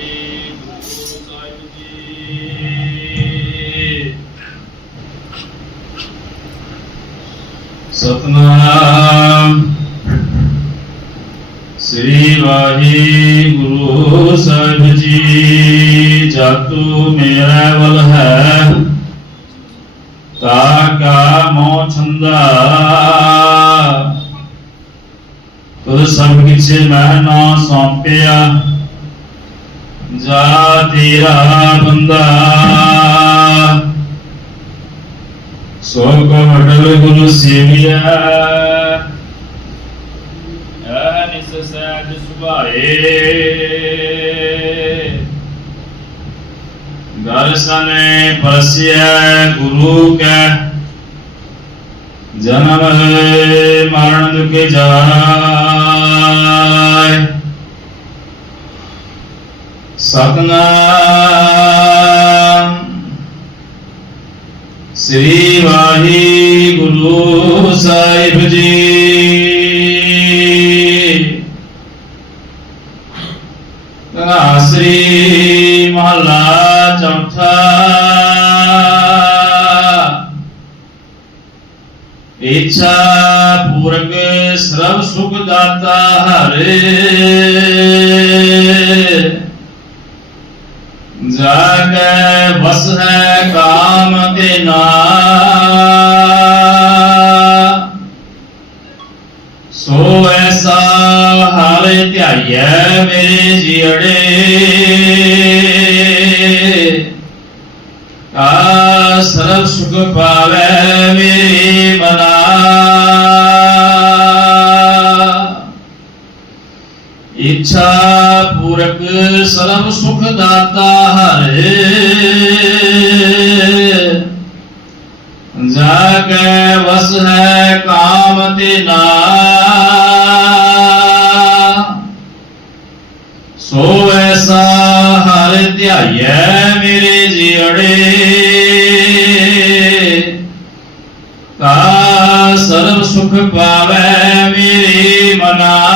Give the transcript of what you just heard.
ਵਾਹਿਗੁਰੂ ਸਤਨਾਮ। ਸ੍ਰੀ ਵਾਹਿਗੁਰੂ ਸਾਹਿਬ ਜੀ, ਜਾਤੂ ਮੇਰਾ ਵਲ ਹੈ। ਤਾ ਕਾ ਮੋ ਛੰਦਾ। ਤੁਧ ਸਭ ਕਿਛੇ ਮੈਂ ਨਾ ਸੌਂਪਿਆ। జాతిరానందా శోక మడలుగులు दर्शन पश्य गुरु का जन्म। मरण दुख जा ਸਤਨਾਮ ਸ੍ਰੀ ਵਾਹਿਗੁਰੂ ਸਾਹਿਬ ਜੀ ਸ੍ਰੀ ਮਹਲਾ ਚੌਥਾ ਇੱਛਾ ਪੂਰਕ ਸਰਬ ਸੁਖ ਦਾਤਾ ਹਰੇ ਸੋ ਐਸਾ ਹਾਲ ਧਿਆਈਐ ਮੇਰੇ ਜੀੜੇ ਆ ਸਰਬ ਸੁਖ ਪਾਵੈ ਮੇਰੇ ਮਨਾ। ਇੱਛਾ ਪੂਰਕ ਸਰਬ ਸੁਖ ਦਾਤਾ ਹਰੇ। के वस है काम तिना सो ऐसा हर ध्याय मेरे जीवड़े। का सर्व सुख पावे मेरे मना।